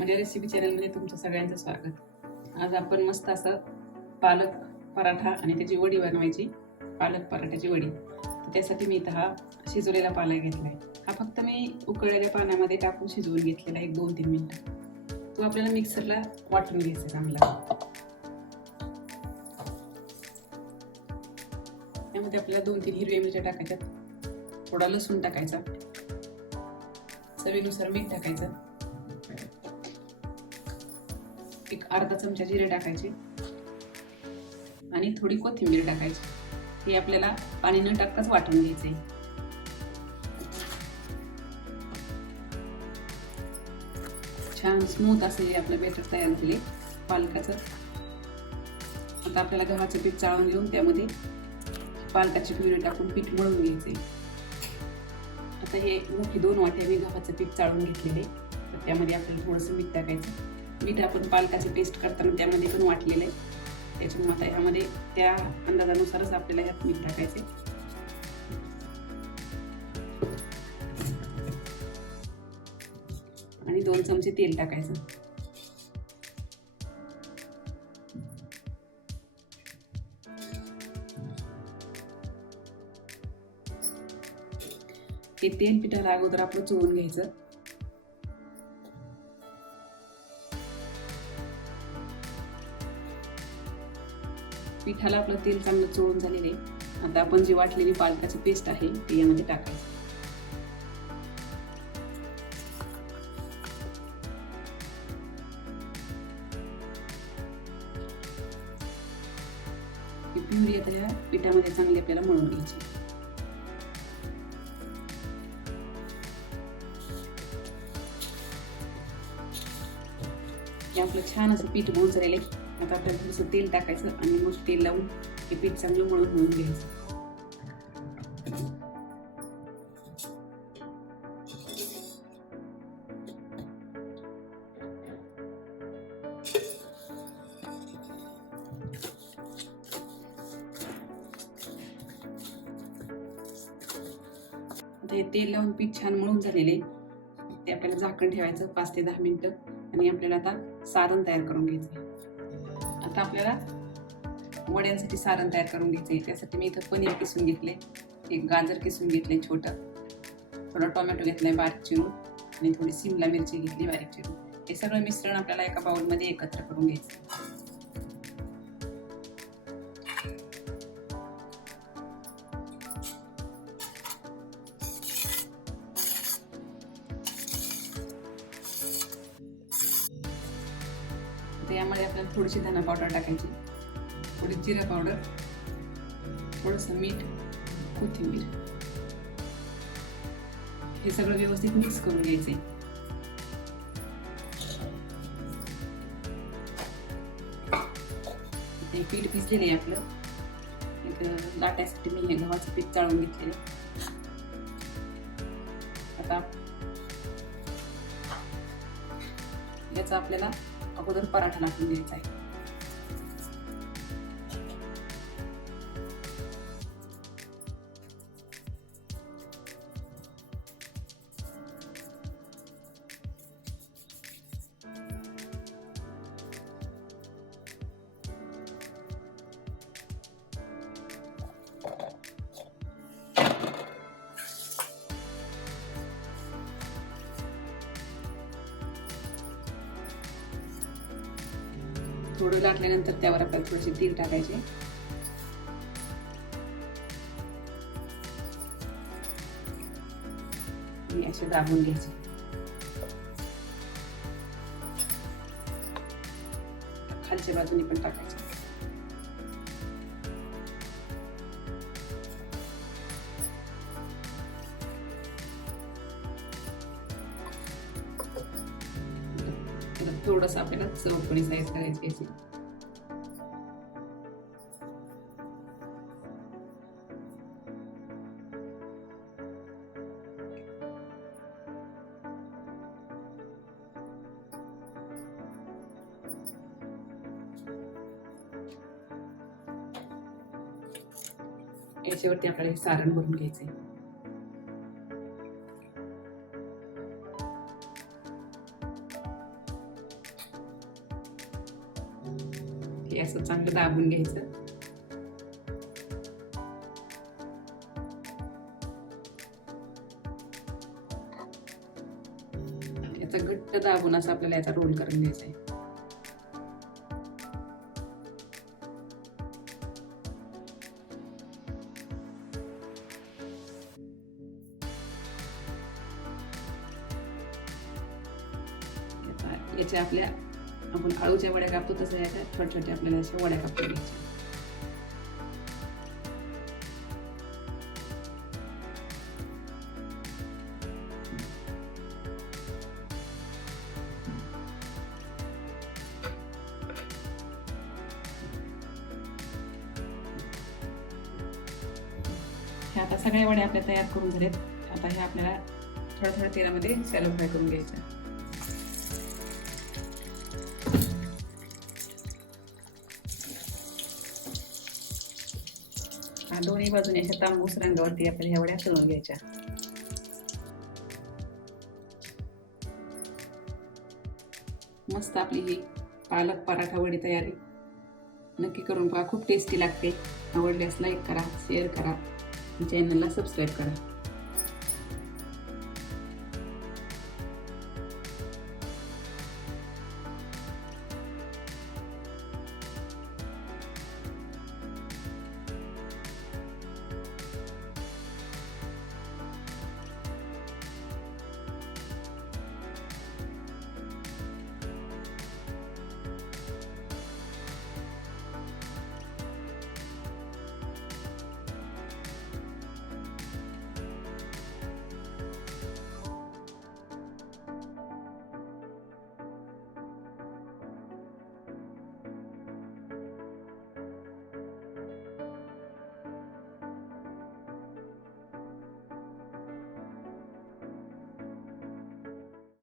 म्हणजे रेसिपी चॅनलमध्ये तुमचं सगळ्यांचं स्वागत. आज आपण मस्त असं पालक पराठा आणि त्याची वडी बनवायची. पालक पराठ्याची वडी. तर त्यासाठी मी इथं हा शिजवलेला पालक घेतला आहे हा फक्त मी उकळलेल्या पाण्यामध्ये टाकून शिजवून घेतलेला एक दोन तीन मिनटं. तो आपल्याला मिक्सरला वाटून घ्यायचा चांगला. त्यामध्ये आपल्याला दोन तीन हिरव्या मिरच्या टाकायच्या. थोडा लसूण टाकायचा. चवीनुसार मीठ टाकायचं. एक अर्धा चमचा जिरे टाकायचे. आणि थोडी कोथिंबीर टाकायची. हे आपल्याला पाणी न टाकताच वाटून घ्यायचे छान स्मूथ असे आपलं बेटर तयार झाले. पालकाचं. आता आपल्याला गव्हाचं पीठ चाळून घेऊन त्यामध्ये पालकाची प्युरी टाकून पीठ मळून घ्यायचे आता हे मोठी दोन वाटे मी गव्हाचं पीठ चाळून घेतलेले. तर त्यामध्ये आपल्याला थोडंसं मीठ टाकायचं. मीठ आपण पालकाचं पेस्ट करताना त्यामध्ये पण वाटलेलं आहे. त्याच्यामुळे आता ह्यामध्ये त्या अंदाजानुसारच आपल्याला ह्यात मीठ टाकायचे आणि दोन चमचे तेल टाकायचं. हे तेल पिठाला अगोदर आपलं चोळून घ्यायचं. पिठाला आपलं तेल चांगलं चोळून झालेलं आहे. आता आपण जी वाटलेली पालकाची पेस्ट आहे ती यामध्ये टाकायचं. प्युरी आता या पिठामध्ये चांगली आपल्याला मळून घ्यायची हे आपलं छान असं पीठ मळून आहे. आता आपल्याला थोडंसं तेल टाकायचं आणि मग तेल लावून हे पीठ चांगलं मळून होऊन घ्यायचं. ते हे तेल लावून पीठ छान मळून झालेले ते आपल्याला झाकण ठेवायचं पाच ते दहा मिनिटं आणि आपल्याला आता सारण तयार करून घ्यायचं आता आपल्याला वड्यांसाठी सारण तयार करून घ्यायचं आहे त्यासाठी मी इथं पनीर किसून घेतले एक गाजर किसून घेतले छोटं. थोडा टोमॅटो घेतलाय बारीक चिरून. आणि थोडी सिमला मिरची घेतली बारीक चिरून. हे सगळं मिश्रण आपल्याला एका बाउलमध्ये एकत्र करून घ्यायचं तर यामध्ये आपल्याला थोडीशी धना पावडर टाकायची. थोडी जिरा पावडर. थोडंसं मीठ कोथिंबीर. हे सगळं व्यवस्थित मिक्स करून घ्यायचे हे पीठ भिजलेलं आहे आपलं. एक लाटायसाठी मी हे गव्हाचं पीठ चाळून घेतलेलं. आता याचा आपल्याला अगोदर पराठा लाटून घ्यायचा आहे. थोडं लाटल्यानंतर त्यावर आपल्याला थोडेसे तीळ टाकायचे. असे दाबून घ्यायचे. खालच्या बाजूने पण टाकायचे. थोडस आपल्याला चौकोनी साईज करायची याची याच्यावरती आपल्याला हे सारण भरून घ्यायचं आहे असं चांगलं दाबून घ्यायचं. याचा घट्ट दाबून असं आपल्याला याचा रोल करून घ्यायचा आहे याच्या आपल्या आपण आळूच्या वड्या कापतो तसं याच्या छोट्या छोट्या आपल्याला अशा वड्या कापतो. घ्यायच्या ह्या आता सगळ्या वड्या आपल्या तयार करून झाल्यात. आता ह्या आपल्याला थोड्या थोड्या तेलामध्ये सॅलो फ्राय करून घ्यायच्या दोन्ही बाजूने अशा तांबूस रंगावरती आपल्याला ह्या वड्या तळून घ्यायच्या. मस्त आपली ही पालक पराठा वडी तयारी. नक्की करून पहा खूप टेस्टी लागते. आवडल्यास लाईक करा शेअर करा. चॅनलला सबस्क्राईब करा.